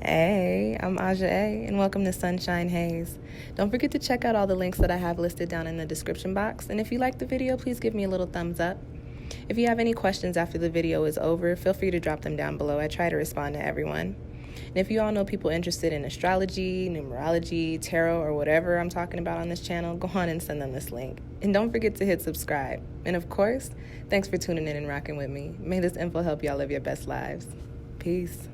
Hey, I'm Aja A, and welcome to Sunshine Haze. Don't forget to check out all the links that I have listed down in the description box, and if you like the video, please give me a little thumbs up. If you have any questions after the video is over, feel free to drop them down below. I try to respond to everyone. And if you all know people interested in astrology, numerology, tarot, or whatever I'm talking about on this channel, go on and send them this link. And don't forget to hit subscribe. And of course, thanks for tuning in and rocking with me. May this info help y'all live your best lives. Peace.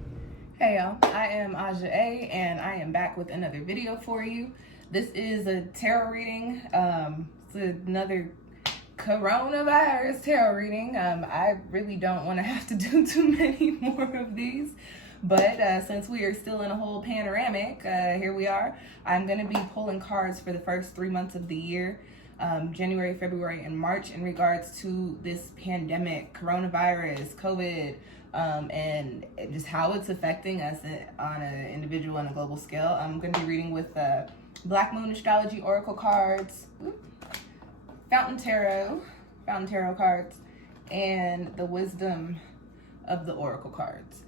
Hey y'all, I am Aja A, and I am back with another video for you. This is a tarot reading. It's another coronavirus tarot reading. I really don't want to have to do too many more of these, but since we are still in a whole panoramic, here we are. I'm going to be pulling cards for the first 3 months of the year, January, February, and March, in regards to this pandemic, coronavirus, COVID, and just how it's affecting us on an individual and a global scale. I'm going to be reading with Black Moon Astrology Oracle cards, Fountain Tarot cards, and the Wisdom of the Oracle cards.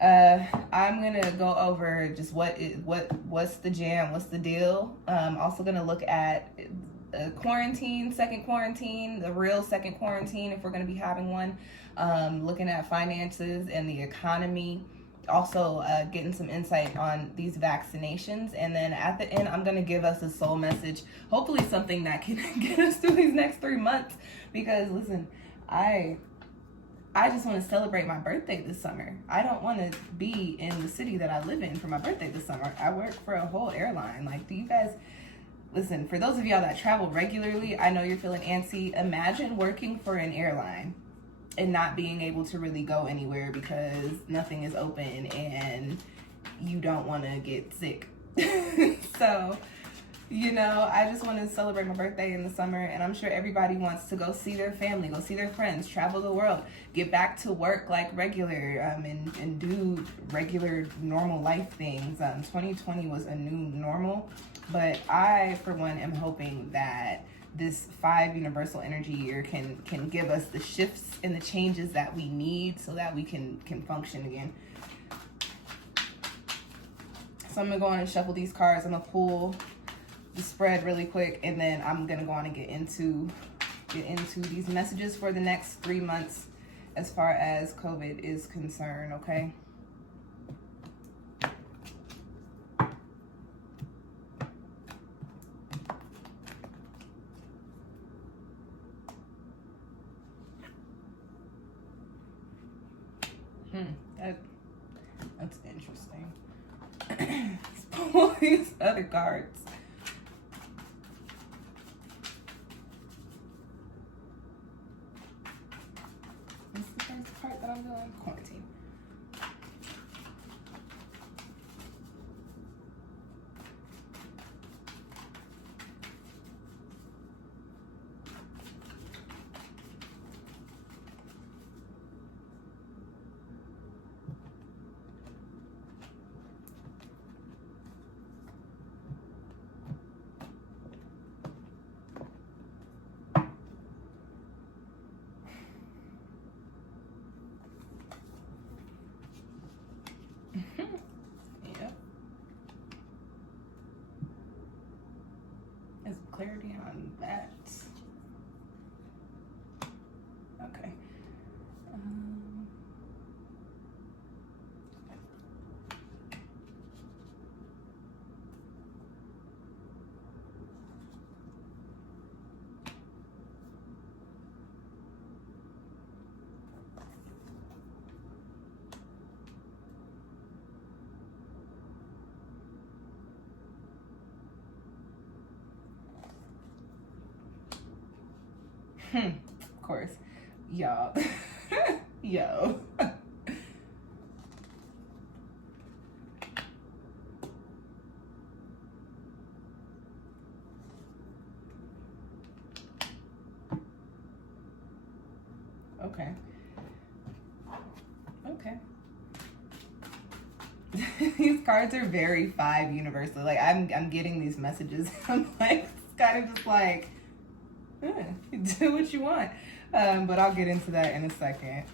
I'm gonna go over just what's the jam, what's the deal. Also gonna look at quarantine, second quarantine, the real second quarantine if we're gonna be having one. Looking at finances and the economy. Also getting some insight on these vaccinations, and then at the end I'm going to give us a soul message, hopefully something that can get us through these next 3 months, because listen, I just want to celebrate my birthday this summer. I don't want to be in the city that I live in for my birthday this summer. I work for a whole airline. Like, do you guys listen, for those of y'all that travel regularly, I know you're feeling antsy. Imagine working for an airline and not being able to really go anywhere because nothing is open and you don't want to get sick. So, you know, I just want to celebrate my birthday in the summer, and I'm sure everybody wants to go see their family, go see their friends, travel the world, get back to work like regular, and do regular normal life things. 2020 was a new normal, but I, for one, am hoping that this 5 universal energy year can give us the shifts and the changes that we need so that we can function again. So I'm gonna go on and shuffle these cards. I'm gonna pull the spread really quick, and then I'm gonna go on and get into these messages for the next 3 months as far as COVID is concerned, okay? That's interesting. Let's pull these other cards. What's the first part that I'm doing? Quarantine. Yep. There's clarity on that. Okay. Of course, y'all. Yo. Okay. These cards are very 5 universal. Like, I'm getting these messages. I'm like, it's kind of just like, do what you want. But I'll get into that in a second.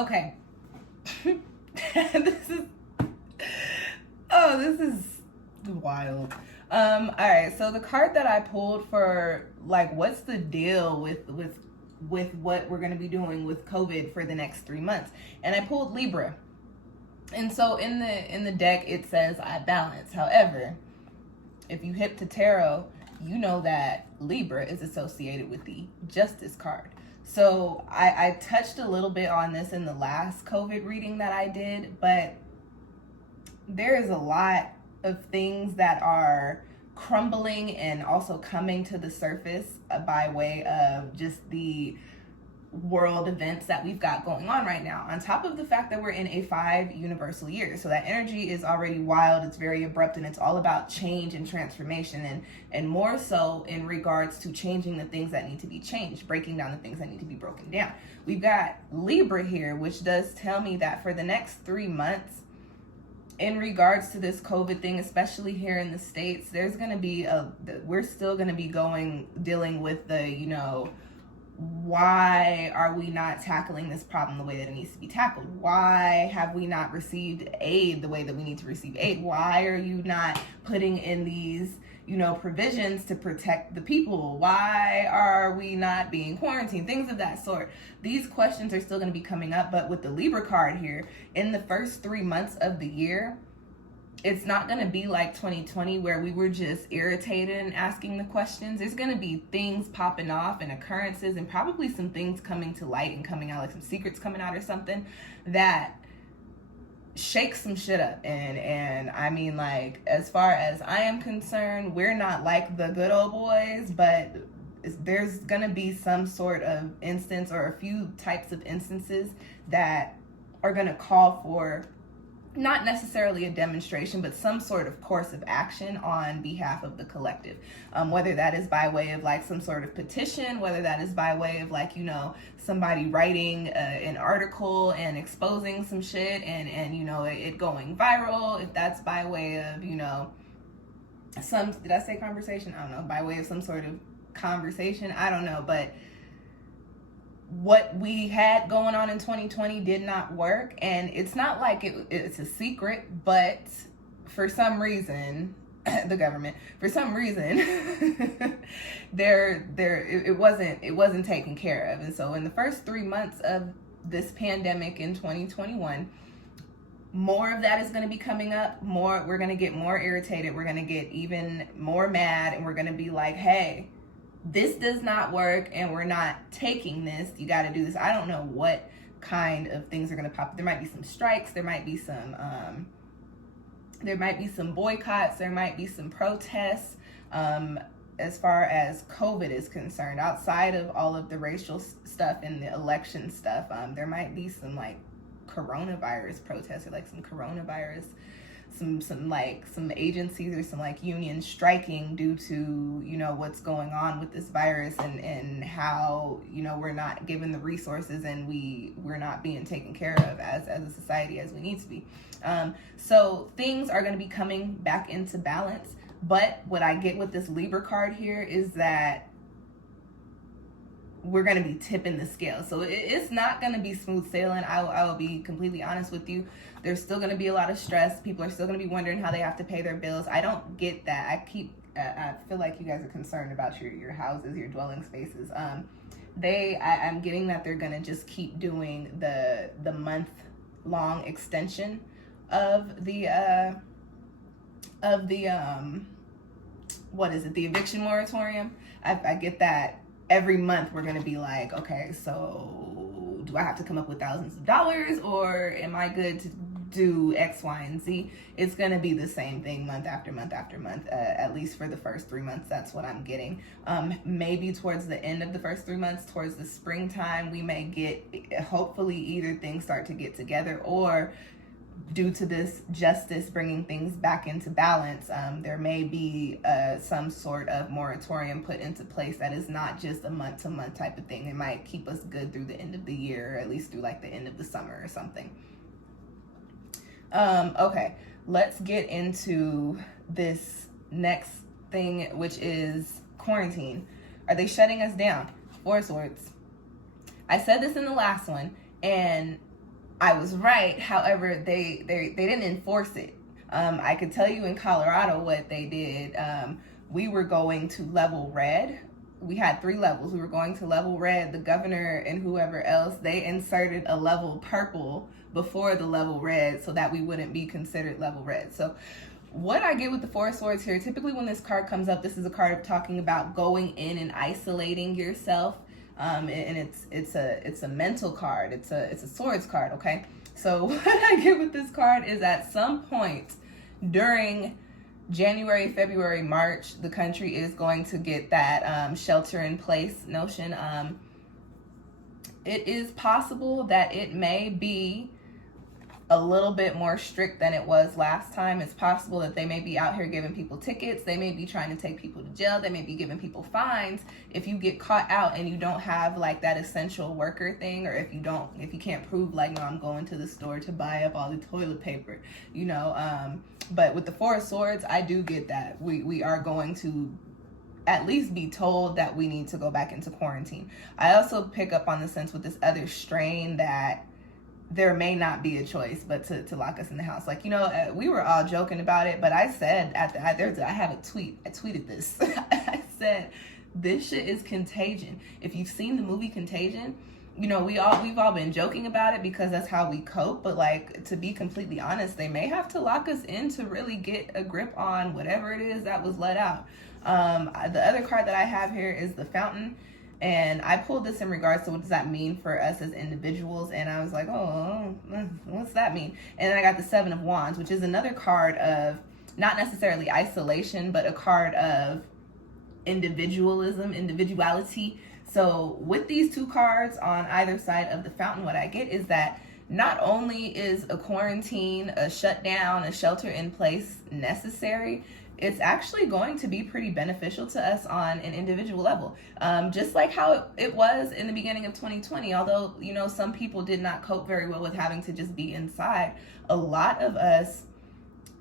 Okay. This is wild. All right, so the card that I pulled for, like, what's the deal with what we're going to be doing with COVID for the next 3 months, and I pulled Libra. And so in the deck it says I balance. However, if you hip to tarot, you know that Libra is associated with the Justice card. So I touched a little bit on this in the last COVID reading that I did, but there is a lot of things that are crumbling and also coming to the surface by way of just the world events that we've got going on right now, on top of the fact that we're in a 5 universal year. So that energy is already wild, it's very abrupt, and it's all about change and transformation, and more so in regards to changing the things that need to be changed, breaking down the things that need to be broken down. We've got Libra here, which does tell me that for the next 3 months, in regards to this COVID thing, especially here in the States, there's going to be we're still going to be dealing with the, why are we not tackling this problem the way that it needs to be tackled? Why have we not received aid the way that we need to receive aid? Why are you not putting in these, provisions to protect the people? Why are we not being quarantined? Things of that sort. These questions are still going to be coming up, but with the Libra card here, in the first 3 months of the year, it's not going to be like 2020 where we were just irritated and asking the questions. There's going to be things popping off and occurrences and probably some things coming to light and coming out, like some secrets coming out or something that shake some shit up. And I mean, like, as far as I am concerned, we're not like the good old boys, but there's going to be some sort of instance or a few types of instances that are going to call for not necessarily a demonstration, but some sort of course of action on behalf of the collective. Whether that is by way of like some sort of petition, whether that is by way of like, somebody writing an article and exposing some shit and it going viral, if that's by way of, did I say conversation? I don't know, by way of some sort of conversation, I don't know, but what we had going on in 2020 did not work, and it's not like it's a secret, but for some reason the government, for some reason it wasn't taken care of. And so in the first 3 months of this pandemic in 2021, more of that is going to be coming up. We're going to get more irritated, we're going to get even more mad, and we're going to be like, hey, this does not work and we're not taking this. You got to do this. I don't know what kind of things are going to pop. There might be some strikes. There might be some boycotts. There might be some protests. As far as COVID is concerned, outside of all of the racial stuff and the election stuff, there might be some like coronavirus protests or like some coronavirus, some agencies or some like unions striking due to what's going on with this virus and how we're not given the resources and we're not being taken care of as a society as we need to be. So things are going to be coming back into balance, but what I get with this Libra card here is that we're going to be tipping the scale. So it's not going to be smooth sailing. I will be completely honest with you. There's still going to be a lot of stress. People are still going to be wondering how they have to pay their bills. I don't get that. I feel like you guys are concerned about your houses, your dwelling spaces. I'm getting that they're going to just keep doing the month-long extension of the what is it? The eviction moratorium. I get that. Every month we're going to be like, okay, so do I have to come up with thousands of dollars, or am I good to do X, Y, and Z? It's going to be the same thing month after month after month, at least for the first 3 months. That's what I'm getting. Maybe towards the end of the first 3 months, towards the springtime, we may get, hopefully either things start to get together, or due to this justice bringing things back into balance, there may be some sort of moratorium put into place that is not just a month-to-month type of thing. It might keep us good through the end of the year, or at least through like the end of the summer or something. Okay, let's get into this next thing, which is quarantine. Are they shutting us down? Four of Swords. I said this in the last one, and I was right. However, they didn't enforce it. I could tell you in Colorado what they did. We were going to level red. We had 3 levels. We were going to level red. The governor and whoever else, they inserted a level purple before the level red so that we wouldn't be considered level red. So what I get with the 4 of Swords here, typically when this card comes up, this is a card of talking about going in and isolating yourself. And it's a mental card. It's a swords card, okay? So what I get with this card is at some point during January, February, March, the country is going to get that shelter in place notion. It is possible that it may be a little bit more strict than it was last time. It's possible that they may be out here giving people tickets. They may be trying to take people to jail. They may be giving people fines if you get caught out and you don't have like that essential worker thing, or if you can't prove like, no, I'm going to the store to buy up all the toilet paper, you know. But with the 4 of Swords, I do get that. We are going to at least be told that we need to go back into quarantine. I also pick up on the sense with this other strain that there may not be a choice but to lock us in the house. Like, you know, we were all joking about it, but I said I have a tweet. I tweeted this. I said, this shit is contagion. If you've seen the movie Contagion, you know, we've all been joking about it because that's how we cope. But like, to be completely honest, they may have to lock us in to really get a grip on whatever it is that was let out. The other card that I have here is the Fountain. And I pulled this in regards to what does that mean for us as individuals. And I was like, oh, what's that mean? And then I got the 7 of Wands, which is another card of not necessarily isolation, but a card of individualism, individuality. So with these 2 cards on either side of the Fountain, what I get is that not only is a quarantine, a shutdown, a shelter in place necessary, it's actually going to be pretty beneficial to us on an individual level. Just like how it was in the beginning of 2020, although, you know, some people did not cope very well with having to just be inside, a lot of us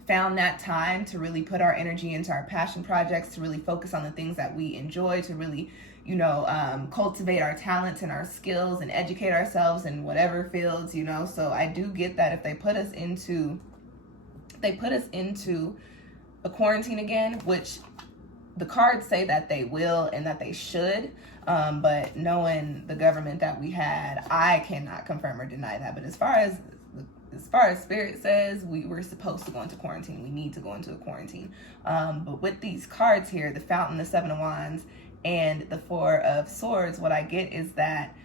found that time to really put our energy into our passion projects, to really focus on the things that we enjoy, to really, you know, cultivate our talents and our skills and educate ourselves in whatever fields, you know. So I do get that if they put us into a quarantine again, which the cards say that they will and that they should, but knowing the government that we had, I cannot confirm or deny that. But as far as Spirit says, we were supposed to go into quarantine. We need to go into a quarantine. But with these cards here, the Fountain, the 7 of Wands, and the 4 of Swords, what I get is that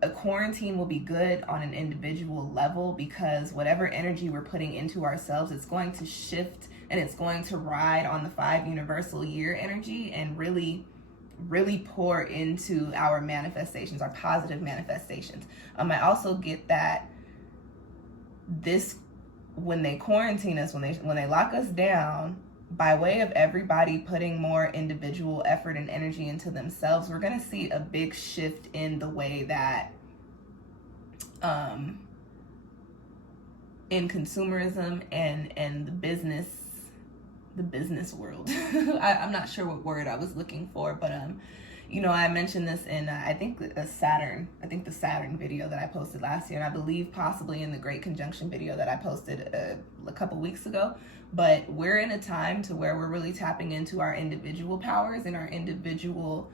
a quarantine will be good on an individual level, because whatever energy we're putting into ourselves, it's going to shift and it's going to ride on the 5 universal year energy and really pour into our manifestations, our positive manifestations. I also get that when they quarantine us, when they lock us down, by way of everybody putting more individual effort and energy into themselves, we're going to see a big shift in the way that in consumerism and the business world. I'm not sure what word I was looking for, but you know, I mentioned this in I think the Saturn video that I posted last year, and I believe possibly in the Great Conjunction video that I posted a couple weeks ago. But we're in a time to where we're really tapping into our individual powers and our individual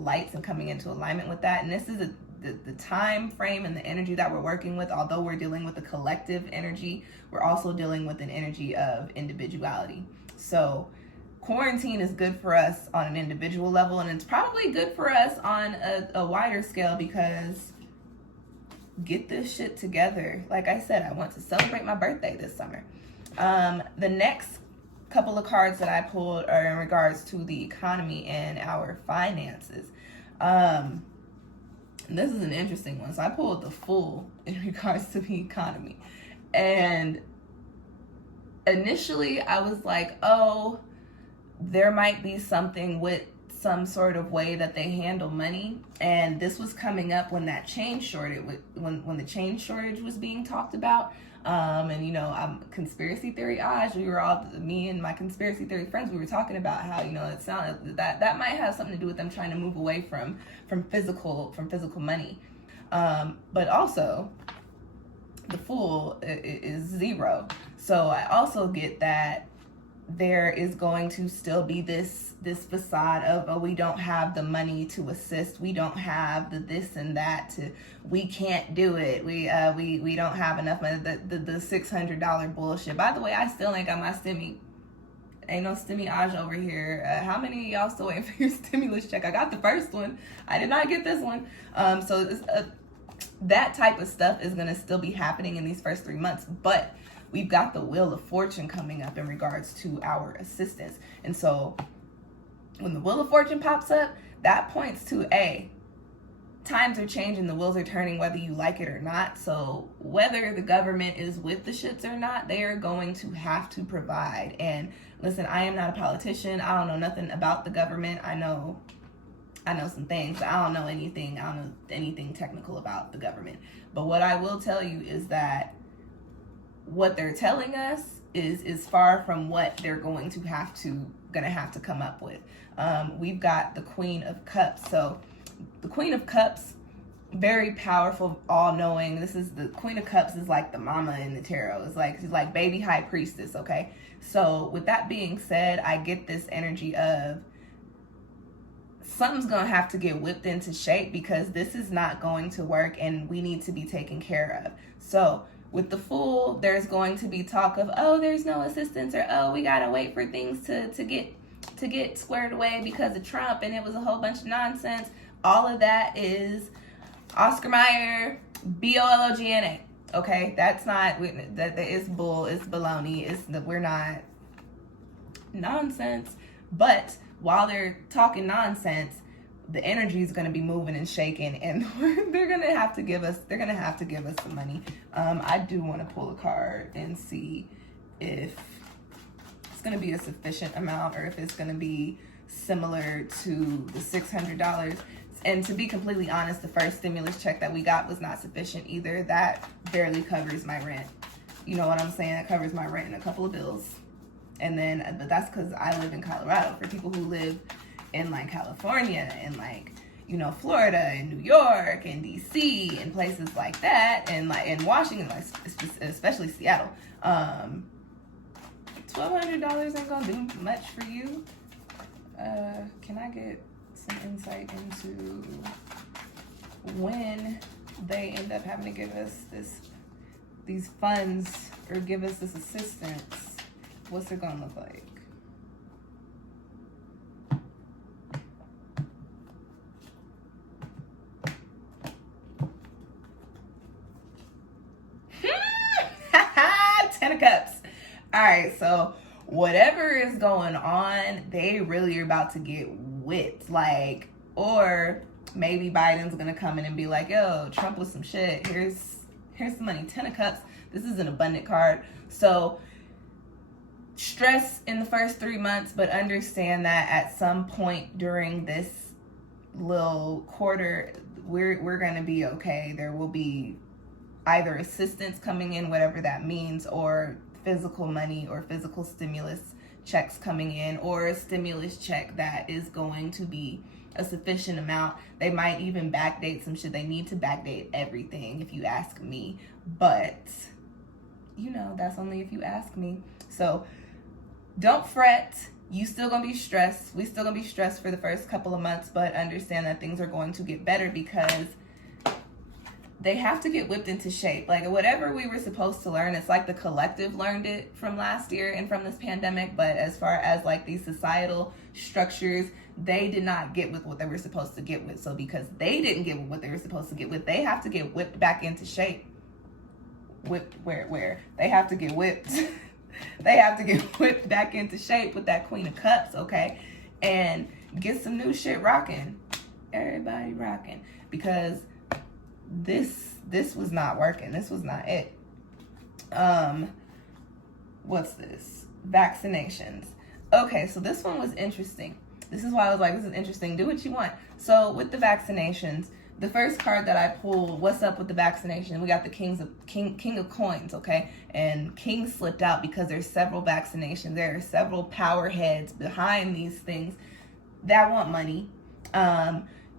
lights and coming into alignment with that. And this is the time frame and the energy that we're working with. Although we're dealing with a collective energy, we're also dealing with an energy of individuality. So quarantine is good for us on an individual level, and it's probably good for us on a wider scale, because get this shit together. Like I said, I want to celebrate my birthday this summer. The next couple of cards that I pulled are in regards to the economy and our finances. This is an interesting one. So I pulled the Fool in regards to the economy. And initially I was like, oh, there might be something with some sort of way that they handle money. And this was coming up when that change shortage, when the change shortage was being talked about. And you know, I'm conspiracy theory me and my conspiracy theory friends, we were talking about how, you know, it sounded that might have something to do with them trying to move away from physical money. But also the Fool is 0. So I also get that there is going to still be this facade of, oh, we don't have the money to assist, we don't have the this and that to, we can't do it, we don't have enough money, the $600 bullshit. By the way, I still ain't got my stimmy. Ain't no stimmy-age over here. How many of y'all still waiting for your stimulus check? I got the first one. I did not get this one. So it's, that type of stuff is going to still be happening in these first 3 months. But we've got the Wheel of Fortune coming up in regards to our assistance. And so when the Wheel of Fortune pops up, that points to times are changing, the wheels are turning, whether you like it or not. So whether the government is with the shits or not, they are going to have to provide. And listen, I am not a politician. I don't know nothing about the government. I know some things, but I don't know anything technical about the government. But what I will tell you is that what they're telling us is far from what they're going to have to come up with. We've got the Queen of Cups. So the Queen of Cups, very powerful, all-knowing. The Queen of Cups is like the mama in the tarot. She's like baby high priestess, okay? So with that being said, I get this energy of something's gonna have to get whipped into shape, because this is not going to work and we need to be taken care of. So with the Fool, there's going to be talk of, oh, there's no assistance, or oh, we gotta wait for things to get squared away because of Trump and it was a whole bunch of nonsense. All of that is Oscar Mayer, BOLOGNA. Okay, that's not, that is bull, it's baloney, we're not nonsense. But while they're talking nonsense, the energy is going to be moving and shaking, and they're going to have to give us some money. I do want to pull a card and see if it's going to be a sufficient amount or if it's going to be similar to the $600. And to be completely honest, the first stimulus check that we got was not sufficient either. That barely covers my rent. You know what I'm saying? That covers my rent and a couple of bills. And then, but that's because I live in Colorado. For people who live in like California and like, you know, Florida and New York and DC and places like that, and like in Washington, like especially Seattle, $1,200 ain't gonna do much for you. Can I get some insight into when they end up having to give us these funds or give us this assistance? What's it gonna look like? Ten of Cups. All right, so whatever is going on, they really are about to get whipped. Like, or maybe Biden's gonna come in and be like, yo, Trump was some shit. Here's some money. 10 of Cups. This is an abundant card. So stress in the first 3 months, but understand that at some point during this little quarter, we're gonna be okay. There will be either assistance coming in, whatever that means, or physical money or physical stimulus checks coming in, or a stimulus check that is going to be a sufficient amount. They might even backdate some shit. They need to backdate everything, if you ask me. But, you know, that's only if you ask me. So don't fret. You still gonna be stressed. We still gonna be stressed for the first couple of months, but understand that things are going to get better, because they have to get whipped into shape. Like, whatever we were supposed to learn, it's like the collective learned it from last year and from this pandemic, but as far as like these societal structures, they did not get with what they were supposed to get with. So because they didn't get with what they were supposed to get with, they have to get whipped back into shape. Whipped where? They have to get whipped. They have to get whipped back into shape with that Queen of Cups, okay? And get some new shit rocking. Everybody rocking. Because this was not working. This was not it. What's this? Vaccinations. Okay, so this one was interesting. This is why I was like, this is interesting. Do what you want. So with the vaccinations, the first card that I pulled, what's up with the vaccination? We got the King of Coins, okay? And King slipped out because there's several vaccinations. There are several power heads behind these things that want money.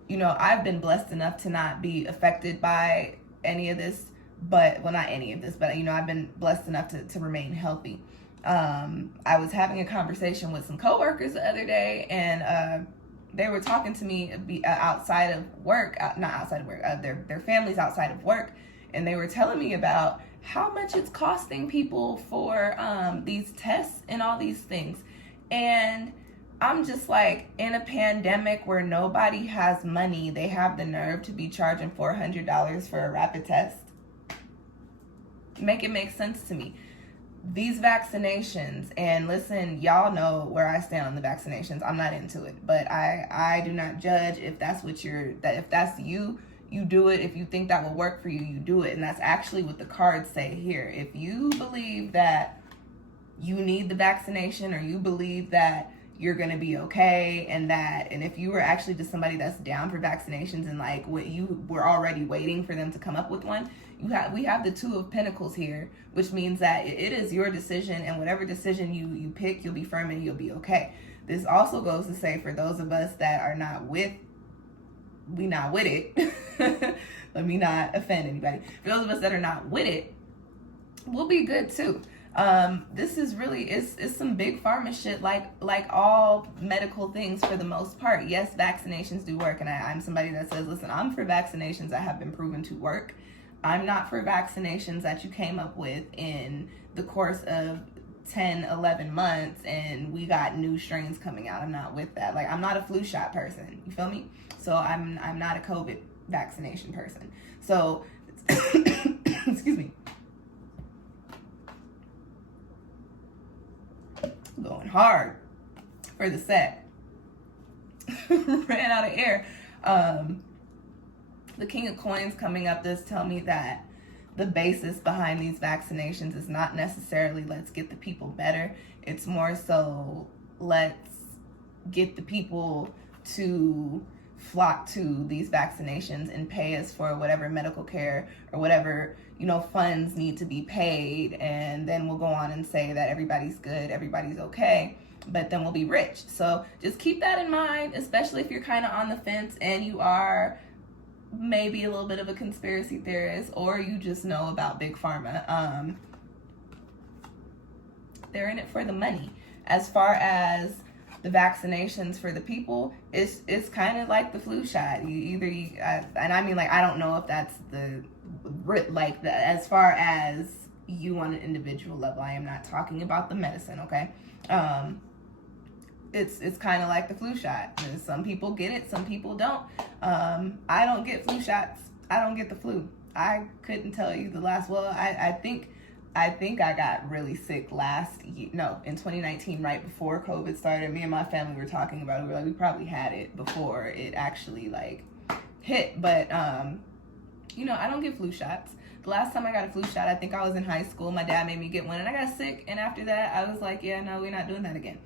You know, I've been blessed enough to not be affected by any of this, but, well, not any of this, but, you know, I've been blessed enough to remain healthy. I was having a conversation with some coworkers the other day, and they were talking to me outside of work, not outside of work, their families outside of work, and they were telling me about how much it's costing people for these tests and all these things. And I'm just like, in a pandemic where nobody has money, they have the nerve to be charging $400 for a rapid test. Make it make sense to me. These vaccinations, and listen, y'all know where I stand on the vaccinations. I'm not into it, but I do not judge. If that's what if that's you do it. If you think that will work for you, you do it. And that's actually what the cards say here. If you believe that you need the vaccination, or you believe that you're going to be okay, and if you were actually just somebody that's down for vaccinations, and like what you were already waiting for them to come up with one, we have the Two of Pentacles here, which means that it is your decision, and whatever decision you pick, you'll be firm and you'll be okay. This also goes to say, for those of us that are not with it, let me not offend anybody. For those of us that are not with it, we'll be good too. This is really, it's some big pharma shit, like all medical things for the most part. Yes, vaccinations do work, and I'm somebody that says, listen, I'm for vaccinations that have been proven to work. I'm not for vaccinations that you came up with in the course of 10, 11 months and we got new strains coming out. I'm not with that. Like, I'm not a flu shot person. You feel me? So I'm not a COVID vaccination person. So, excuse me. Going hard for the set. Ran out of air. The King of Coins coming up does tell me that the basis behind these vaccinations is not necessarily let's get the people better. It's more so let's get the people to flock to these vaccinations and pay us for whatever medical care or whatever, you know, funds need to be paid. And then we'll go on and say that everybody's good, everybody's okay, but then we'll be rich. So just keep that in mind, especially if you're kind of on the fence and you are maybe a little bit of a conspiracy theorist, or you just know about big pharma. They're in it for the money. As far as the vaccinations for the people, it's kind of like the flu shot. And I mean, like, I don't know if that's as far as you on an individual level. I am not talking about the medicine, okay? It's kind of like the flu shot. Some people get it, some people don't. I don't get flu shots. I don't get the flu. I couldn't tell you the last. Well, I think I got really sick in 2019, right before COVID started. Me and my family were talking about it. We were like, we probably had it before it actually like hit. But I don't get flu shots. The last time I got a flu shot, I think I was in high school. My dad made me get one, and I got sick. And after that, I was like, yeah, no, we're not doing that again.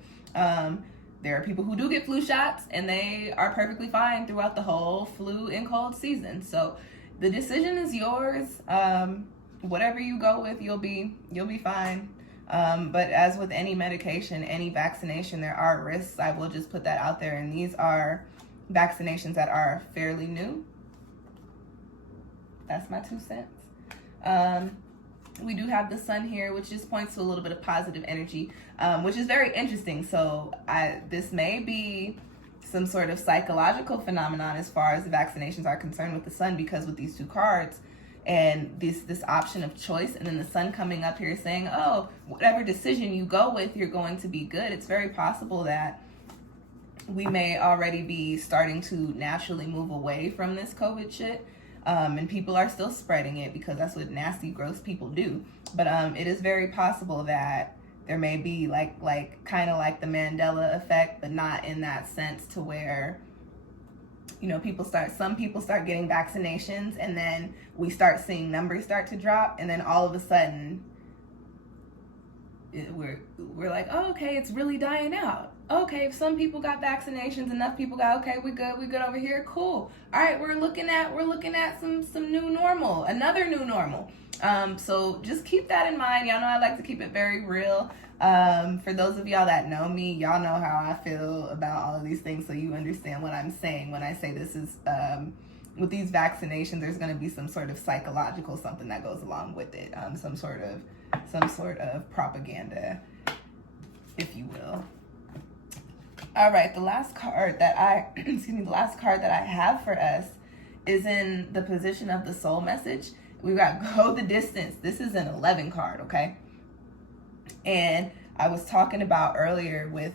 There are people who do get flu shots, and they are perfectly fine throughout the whole flu and cold season. So the decision is yours. Whatever you go with, you'll be fine. But as with any medication, any vaccination, there are risks. I will just put that out there. And these are vaccinations that are fairly new. That's my 2 cents. We do have the sun here, which just points to a little bit of positive energy, which is very interesting. So this may be some sort of psychological phenomenon as far as the vaccinations are concerned with the sun, because with these 2 cards and this option of choice, and then the sun coming up here saying, oh, whatever decision you go with, you're going to be good. It's very possible that we may already be starting to naturally move away from this COVID shit. And people are still spreading it because that's what nasty, gross people do. But it is very possible that there may be kind of like the Mandela effect, but not in that sense, to where, some people start getting vaccinations, and then we start seeing numbers start to drop, and then all of a sudden we're like, oh, okay, it's really dying out. Okay, if some people got vaccinations, enough people got, okay, we good over here, cool. All right, we're looking at some new normal, another new normal. So just keep that in mind. Y'all know I like to keep it very real. For those of y'all that know me, y'all know how I feel about all of these things, so you understand what I'm saying when I say this is with these vaccinations, there's going to be some sort of psychological something that goes along with it, some sort of propaganda, if you will. All right, the last card that I have for us is in the position of the soul message. We've got go the distance. This is an 11 card, okay? And I was talking about earlier with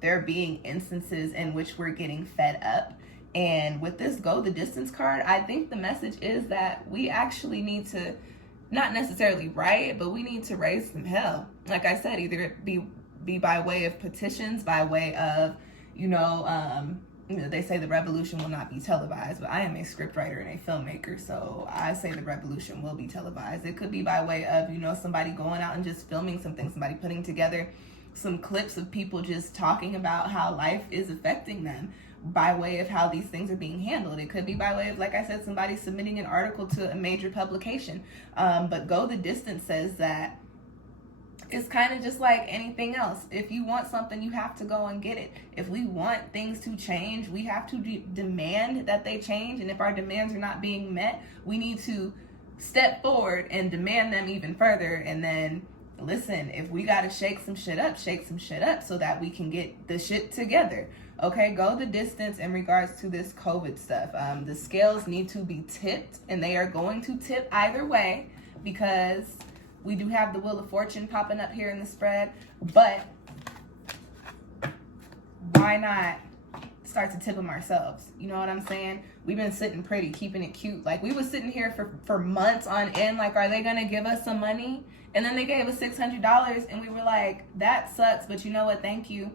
there being instances in which we're getting fed up. And with this go the distance card, I think the message is that we actually need to, not necessarily riot, but we need to raise some hell. Like I said, either it be by way of petitions, by way of, they say the revolution will not be televised, but I am a scriptwriter and a filmmaker, so I say the revolution will be televised. It could be by way of, somebody going out and just filming something, somebody putting together some clips of people just talking about how life is affecting them by way of how these things are being handled. It could be by way of, like I said, somebody submitting an article to a major publication. But go the distance says that it's kind of just like anything else. If you want something, you have to go and get it. If we want things to change, we have to demand that they change. And if our demands are not being met, we need to step forward and demand them even further. And then, listen, if we got to shake some shit up so that we can get the shit together. Okay, go the distance in regards to this COVID stuff. The scales need to be tipped, and they are going to tip either way, because we do have the Wheel of Fortune popping up here in the spread. But why not start to tip them ourselves? You know what I'm saying? We've been sitting pretty, keeping it cute. Like, we were sitting here for months on end, like, are they going to give us some money? And then they gave us $600, and we were like, that sucks, but you know what? Thank you.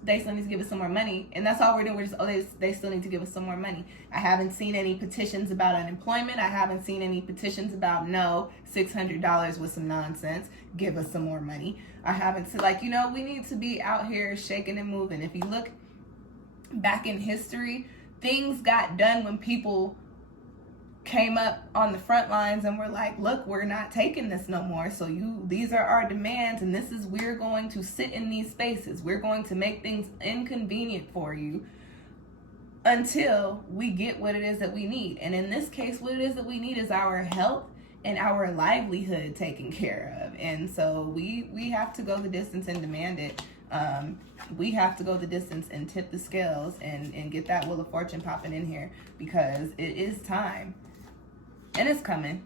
They still need to give us some more money. And that's all we're doing. We're just, they still need to give us some more money. I haven't seen any petitions about unemployment. I haven't seen any petitions about, no, $600 was some nonsense. Give us some more money. I haven't seen, we need to be out here shaking and moving. If you look back in history, things got done when people came up on the front lines and were like, look, we're not taking this no more. So these are our demands, and we're going to sit in these spaces. We're going to make things inconvenient for you until we get what it is that we need. And in this case, what it is that we need is our health and our livelihood taken care of. And so we have to go the distance and demand it. We have to go the distance and tip the scales and get that Wheel of Fortune popping in here, because it is time. And it's coming.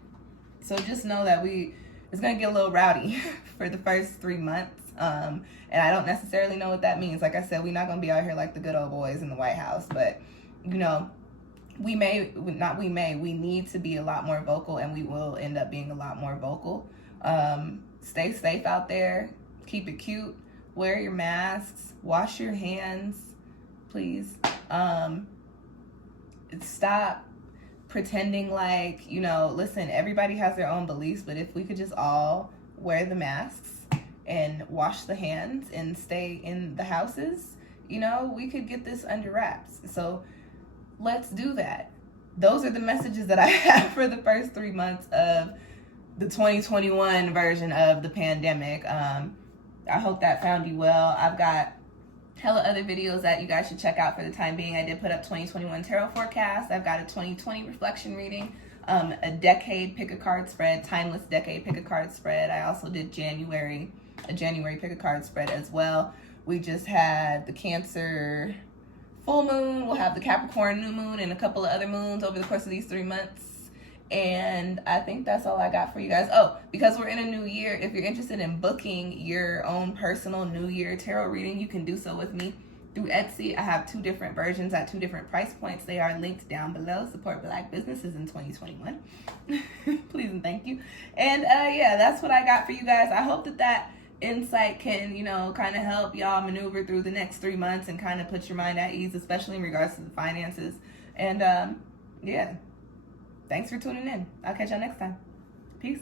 So just know that it's going to get a little rowdy for the first 3 months. And I don't necessarily know what that means. Like I said, we're not going to be out here like the good old boys in the White House. But, we need to be a lot more vocal, and we will end up being a lot more vocal. Stay safe out there. Keep it cute. Wear your masks. Wash your hands, please. Stop pretending like, listen, everybody has their own beliefs, but if we could just all wear the masks and wash the hands and stay in the houses, we could get this under wraps. So let's do that. Those are the messages that I have for the first 3 months of the 2021 version of the pandemic. I hope that found you well. I've got hella other videos that you guys should check out for the time being. I did put up 2021 tarot forecast. I've got a 2020 reflection reading, a decade pick a card spread, timeless decade pick a card spread. I also did a January pick a card spread as well. We just had the Cancer full moon. We'll have the Capricorn new moon and a couple of other moons over the course of these 3 months. And I think that's all I got for you guys. Oh, because we're in a new year, if you're interested in booking your own personal New Year tarot reading, you can do so with me through Etsy. I have 2 different versions at 2 different price points. They are linked down below. Support Black businesses in 2021. Please and thank you. And that's what I got for you guys. I hope that insight can, kind of help y'all maneuver through the next 3 months and kind of put your mind at ease, especially in regards to the finances. And thanks for tuning in. I'll catch y'all next time. Peace.